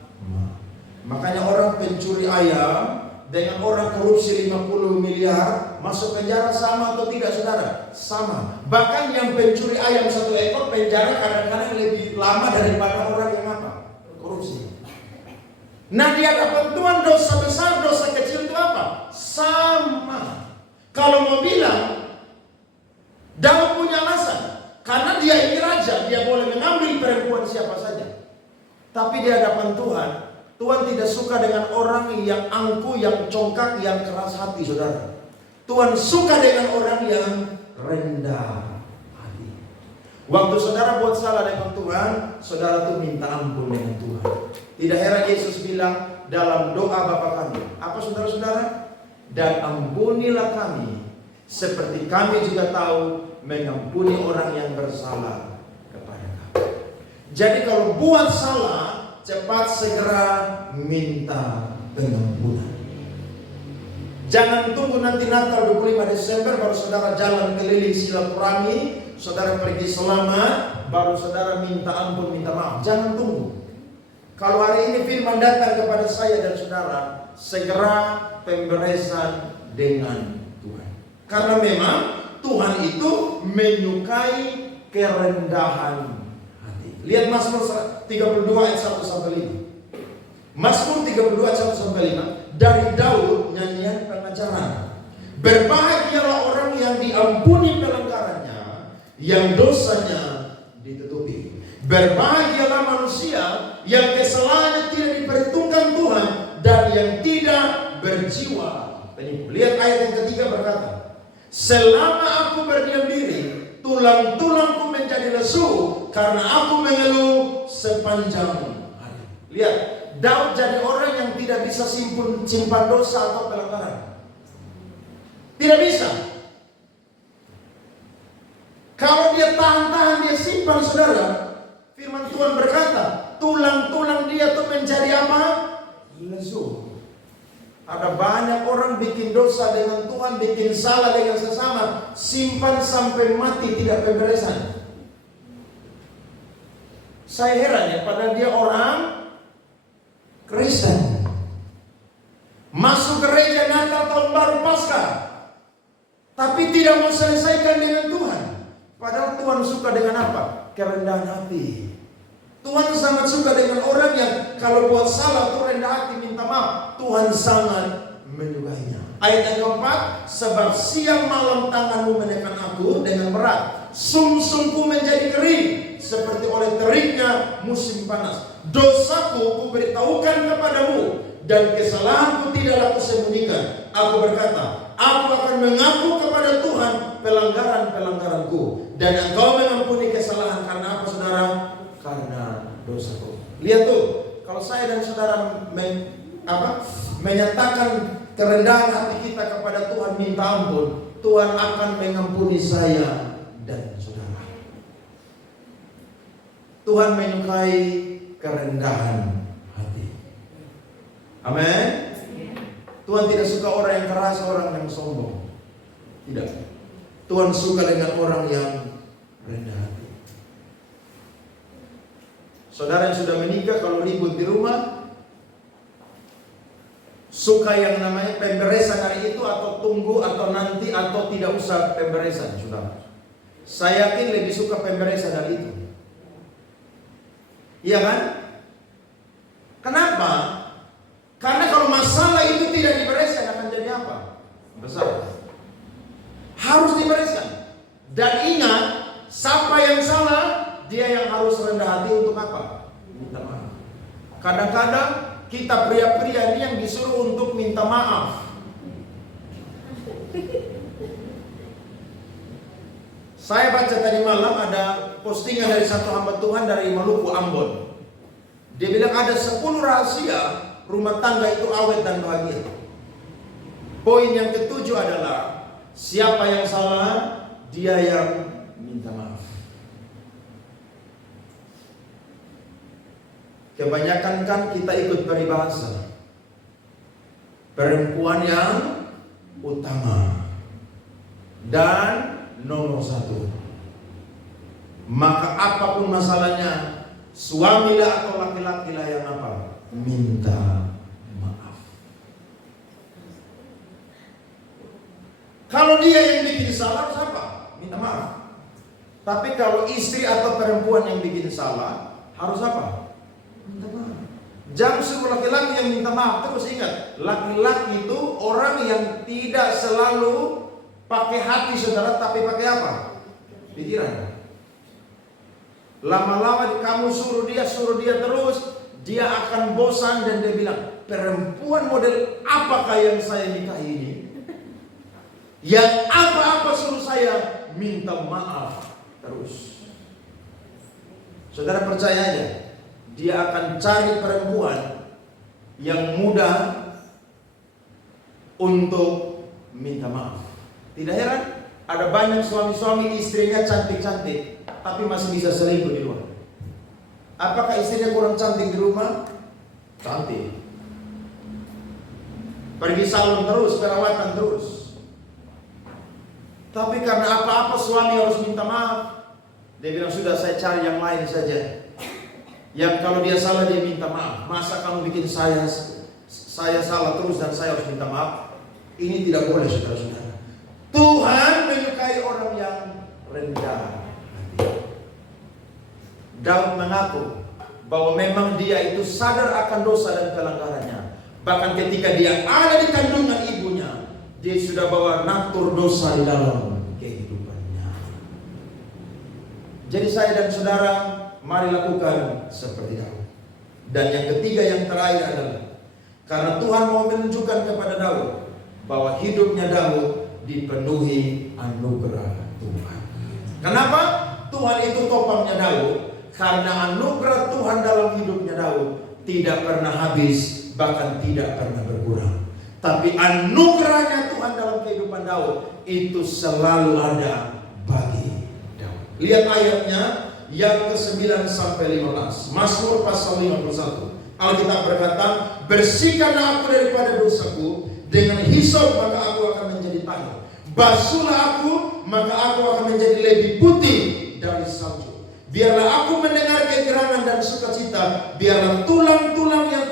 Makanya orang pencuri ayam dengan orang korupsi 50 miliar masuk penjara sama atau tidak, saudara? Sama. Bahkan yang pencuri ayam 1 ekor penjara kadang-kadang lebih lama daripada orang yang apa? Korupsi. Nah, di hadapan Tuhan dosa besar, dosa kecil itu apa? Sama. Kalau mau bilang Daud punya alasan, karena dia ini raja, dia boleh mengambil perempuan siapa saja. Tapi di hadapan Tuhan, Tuhan tidak suka dengan orang yang angkuh, yang congkak, yang keras hati, saudara. Tuhan suka dengan orang yang rendah hati. Waktu saudara buat salah dengan Tuhan, saudara tuh minta ampun dengan Tuhan. Tidak heran Yesus bilang dalam doa Bapa kami, apa saudara-saudara? Dan ampunilah kami, seperti kami juga tahu mengampuni orang yang bersalah kepada kami. Jadi kalau buat salah, cepat segera minta pengampunan. Jangan tunggu nanti Natal 25 Desember baru saudara jalan keliling silaturahmi, saudara pergi selamat, baru saudara minta ampun, minta maaf. Jangan tunggu. Kalau hari ini firman datang kepada saya dan saudara, segera pemberesan dengan Tuhan. Karena memang Tuhan itu menyukai kerendahan hati. Lihat Mazmur 32 ayat 1 sampai 5. Mazmur 32 ayat 1 sampai 5 dari Daud, nyanyian pengajaran. Berbahagialah orang yang diampuni pelanggarannya, yang dosanya ditutupi. Berbahagialah manusia yang kesalahannya tidak diperhitungkan Tuhan dan yang tidak berjiwa penipu. Lihat ayat yang ketiga berkata, selama aku berdiam diri, tulang-tulangku menjadi lesu karena aku mengeluh sepanjang hari. Lihat, Daud jadi orang yang tidak bisa simpan dosa atau pelanggaran. Tidak bisa. Kalau dia tahan-tahan, dia simpan, saudara. Firman Tuhan berkata, tulang-tulang dia tuh menjadi apa? Lesu. Ada banyak orang bikin dosa dengan Tuhan, bikin salah dengan sesama, simpan sampai mati tidak pemberesan. Saya heran ya, padahal dia orang Kristen, masuk gereja Natal, tahun baru, Paskah, tapi tidak mau selesaikan dengan Tuhan. Padahal Tuhan suka dengan apa? Kerendahan hati. Tuhan sangat suka dengan orang yang kalau buat salah itu rendah hati, minta maaf. Tuhan sangat menyukainya. Ayat yang keempat, sebab siang malam tanganmu menekan aku dengan berat, sumsumku menjadi kering seperti oleh teriknya musim panas. Dosaku kuberitahukan kepadamu dan kesalahanku tidaklah kusembunyikan. Aku berkata, aku akan mengaku kepada Tuhan pelanggaran-pelanggaranku, dan engkau mengampuni kesalahan karena apa, saudara? Karena dosaku. Lihat tuh, kalau saya dan saudara menyatakan kerendahan hati kita kepada Tuhan, minta ampun, Tuhan akan mengampuni saya dan saudara. Tuhan menyukai kerendahan hati. Amin. Tuhan tidak suka orang yang keras, orang yang sombong. Tidak. Tuhan suka dengan orang yang rendah hati. Saudara yang sudah menikah, kalau ribut di rumah, suka yang namanya pemberesan hari itu, atau tunggu, atau nanti, atau tidak usah pemberesan, saudara? Saya yakin lebih suka pemberesan hari itu. Iya kan? Kenapa? Karena kalau masalah itu tidak dibereskan akan jadi apa? Besar. Harus dibereskan. Dan ingat, siapa yang salah, dia yang harus rendah hati untuk apa? Minta maaf. Kadang-kadang kita pria-pria ini yang disuruh untuk minta maaf. Saya baca tadi malam ada postingan dari satu hamba Tuhan dari Maluku, Ambon. Dia bilang ada 10 rahasia rumah tangga itu awet dan bahagia. Poin yang ketujuh adalah siapa yang salah, dia yang minta maaf. Kebanyakan kan kita ikut peribahasa, perempuan yang utama dan nomor 1. Maka apapun masalahnya, suamilah atau laki-laki lah yang apa? Minta maaf. Kalau dia yang bikin salah, harus apa? Minta maaf. Tapi kalau istri atau perempuan yang bikin salah, harus apa? Minta maaf. Jangan suruh laki-laki yang minta maaf. Terus ingat, laki-laki itu orang yang tidak selalu pakai hati, saudara, tapi pakai apa? Pikiran. Lama-lama kamu suruh dia terus, dia akan bosan dan dia bilang, perempuan model apakah yang saya nikahi ini? Yang apa-apa suruh saya minta maaf terus. Saudara percaya aja, dia akan cari perempuan yang mudah untuk minta maaf. Tidak heran, ada banyak suami-suami istrinya cantik-cantik, tapi masih bisa selingkuh di luar. Apakah istrinya kurang cantik di rumah? Cantik. Pergi salon terus, perawatan terus. Tapi karena apa-apa suami harus minta maaf. Dia bilang, sudah saya cari yang lain saja. Yang kalau dia salah dia minta maaf. Masa kamu bikin saya salah terus dan saya harus minta maaf? Ini tidak boleh, saudara-saudara. Tuhan menyukai orang yang rendah hati. Daud mengaku bahwa memang dia itu sadar akan dosa dan pelanggarannya. Bahkan ketika dia ada di kandungan ibunya, dia sudah bawa natur dosa di dalam kehidupannya. Jadi saya dan saudara, mari lakukan seperti Daud. Dan yang ketiga, yang terakhir adalah, karena Tuhan mau menunjukkan kepada Daud bahwa hidupnya Daud dipenuhi anugerah Tuhan. Kenapa? Tuhan itu topangnya Daud. Karena anugerah Tuhan dalam hidupnya Daud tidak pernah habis, bahkan tidak pernah berkurang. Tapi anugerahnya Tuhan dalam kehidupan Daud itu selalu ada bagi Daud. Lihat ayatnya yang ke-9 sampai 15. Mazmur pasal 51. Alkitab berkata, bersihkanlah aku daripada dosaku, dengan hisop maka aku akan menjadi tanah. Basuhlah aku, maka aku akan menjadi lebih putih dari salju. Biarlah aku mendengar keterangan dan sukacita. Biarlah tulang-tulang yang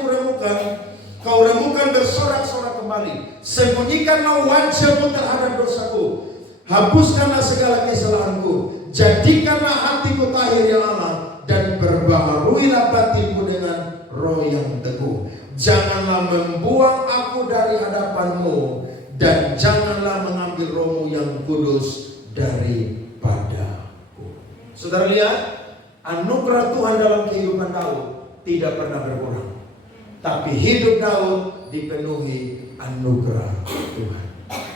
kau remukan bersorak-sorak kembali. Sembunyikanlah wajahmu terhadap dosaku. Hapuskanlah segala kesalahanku. Jadikanlah hatiku tahir ya Allah. Dan perbaharuilah batinku dengan roh yang teguh. Janganlah membuang aku dari hadapanmu. Dan janganlah mengambil rohmu yang kudus daripada. Saudara lihat, anugerah Tuhan dalam kehidupan Daud tidak pernah berkurang. Tapi hidup Daud dipenuhi anugerah Tuhan.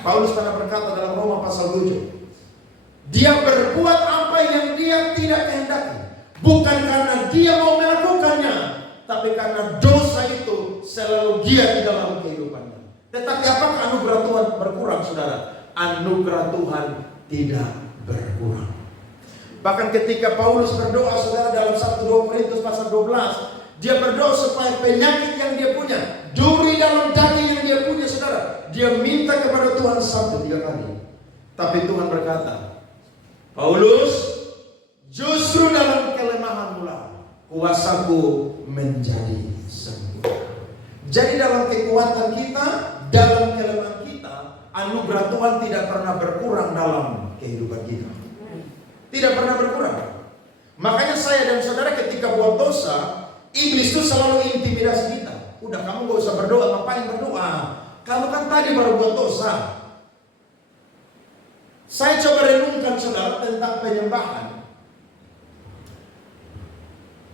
Paulus pernah berkata dalam Roma pasal 7, dia berbuat apa yang dia tidak kehendaki, bukan karena dia mau melakukannya, tapi karena dosa itu selalu dia di dalam kehidupannya. Tetapi apakah anugerah Tuhan berkurang, saudara? Anugerah Tuhan tidak berkurang. Bahkan ketika Paulus berdoa, saudara, dalam 1 Korintus pasal 12, dia berdoa supaya penyakit yang dia punya, duri dalam daging yang dia punya, saudara, dia minta kepada Tuhan sampai 3 kali. Tapi Tuhan berkata, Paulus, justru dalam kelemahanmu lah kuasaku menjadi sempurna. Jadi dalam kekuatan kita, dalam kelemahan kita, anugerah Tuhan tidak pernah berkurang dalam kehidupan kita. Tidak pernah berkurang. Makanya saya dan saudara ketika buat dosa, iblis itu selalu intimidasi kita. Udah, kamu gak usah berdoa, ngapain berdoa? Kamu kan tadi baru buat dosa. Saya coba renungkan saudara tentang penyembahan.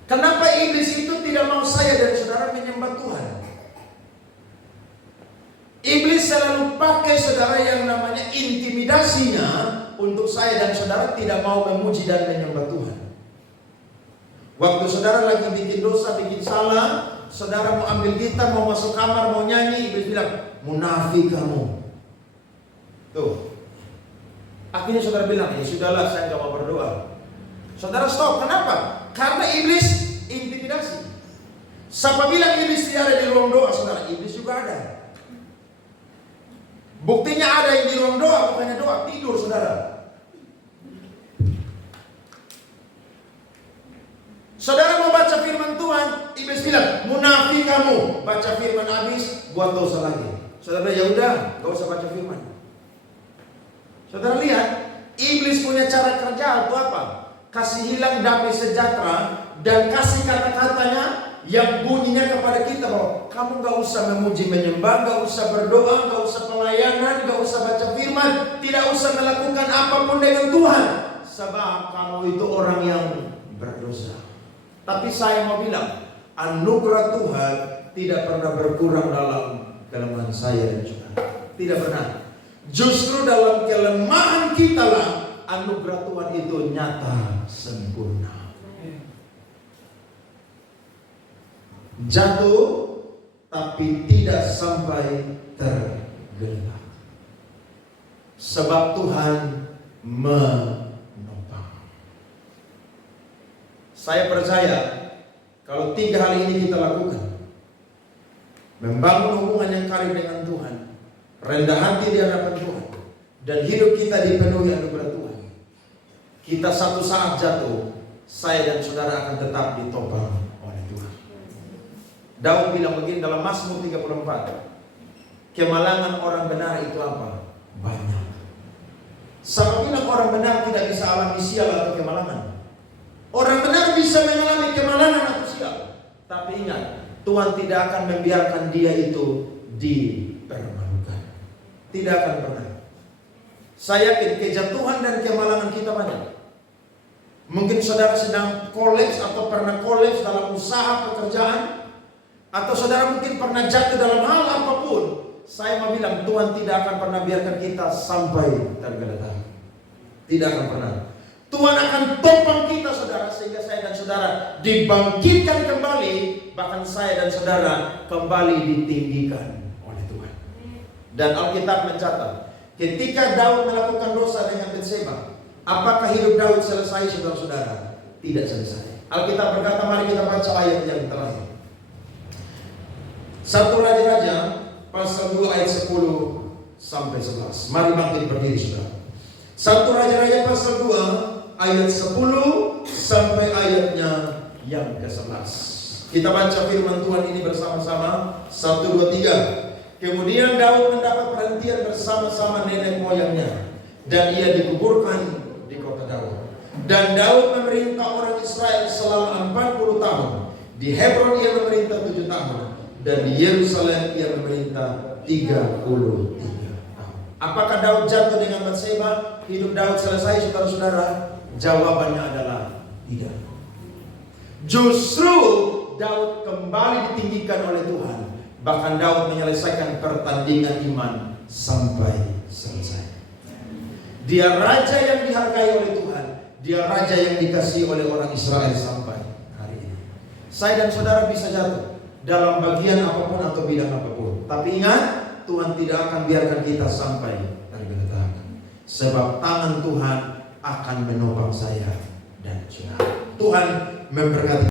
Kenapa iblis itu tidak mau saya dan saudara menyembah Tuhan? Iblis selalu pakai saudara yang namanya intimidasinya untuk saya dan saudara tidak mau memuji dan menyembah Tuhan. Waktu saudara lagi bikin dosa, bikin salah, saudara mau ambil gitar, mau masuk kamar, mau nyanyi, iblis bilang, munafik kamu. Tuh. Akhirnya saudara bilang, ya sudahlah, saya nggak mau berdoa. Saudara stop, kenapa? Karena iblis intimidasi. Siapa bilang iblis tidak ada di ruang doa, saudara? Iblis juga ada. Buktinya ada yang di ruang doa, bukannya doa, tidur saudara. Saudara mau baca firman Tuhan, iblis bilang, munafik kamu. Baca firman habis, buat dosa lagi. Saudara, ya udah, gak usah baca firman. Saudara lihat, iblis punya cara kerja itu apa? Kasih hilang damai sejahtera dan kasih kata-katanya yang bunyinya kepada kita bahwa kamu gak usah memuji menyembah, gak usah berdoa, gak usah pelayanan, gak usah baca firman, tidak usah melakukan apapun dengan Tuhan, sebab kamu itu orang yang berdosa. Tapi saya mau bilang, anugerah Tuhan tidak pernah berkurang dalam kelemahan saya dan saudara. Tidak pernah. Justru dalam kelemahan kita lah anugerah Tuhan itu nyata sempurna. Jatuh tapi tidak sampai tergeletak. Sebab Tuhan menopang. Saya percaya kalau 3 hal ini kita lakukan, membangun hubungan yang karib dengan Tuhan, rendah hati di hadapan Tuhan, dan hidup kita dipenuhi anugerah Tuhan, kita satu saat jatuh, saya dan saudara akan tetap ditopang oleh Tuhan. Daud bilang begini dalam Mazmur 34, kemalangan orang benar itu apa? Banyak. Sama bilang orang benar tidak bisa alami sial atau kemalangan. Orang benar bisa mengalami kemalangan atau sial, tapi ingat, Tuhan tidak akan membiarkan dia itu dipermalukan. Tidak akan pernah. Saya yakin kejatuhan dan kemalangan kita banyak. Mungkin saudara sedang kolaps atau pernah kolaps dalam usaha pekerjaan, atau saudara mungkin pernah jatuh dalam hal apapun. Saya mau bilang Tuhan tidak akan pernah biarkan kita sampai tergeletak. Tidak akan pernah. Tuhan akan topang kita saudara, sehingga saya dan saudara dibangkitkan kembali, bahkan saya dan saudara kembali ditinggikan oleh Tuhan. Dan Alkitab mencatat, ketika Daud melakukan dosa dengan Batseba, apakah hidup Daud selesai saudara-saudara? Tidak selesai. Alkitab berkata, mari kita baca ayat yang terakhir. 1 Raja-Raja pasal 2 ayat 10 sampai 11. Mari bangkit berdiri saudara. 1 Raja-Raja pasal 2 ayat 10 sampai ayatnya yang ke-11. Kita baca firman Tuhan ini bersama-sama. 1, 2, 3. Kemudian Daud mendapat perhentian bersama-sama nenek moyangnya, dan ia dikuburkan di kota Daud. Dan Daud memerintah orang Israel selama 40 tahun. Di Hebron ia memerintah 7 tahun. Dan di Yerusalem ia memerintah 33 tahun. Apakah Daud jatuh dengan Batseba? Hidup Daud selesai saudara-saudara? Jawabannya adalah tidak. Justru Daud kembali ditinggikan oleh Tuhan. Bahkan Daud menyelesaikan pertandingan iman sampai selesai. Dia raja yang dihargai oleh Tuhan. Dia raja yang dikasihi oleh orang Israel sampai hari ini. Saya dan saudara bisa jatuh dalam bagian apapun atau bidang apapun. Tapi ingat, Tuhan tidak akan biarkan kita sampai tergeletak. Sebab tangan Tuhan akan menopang saya dan saudara. Tuhan memberkati.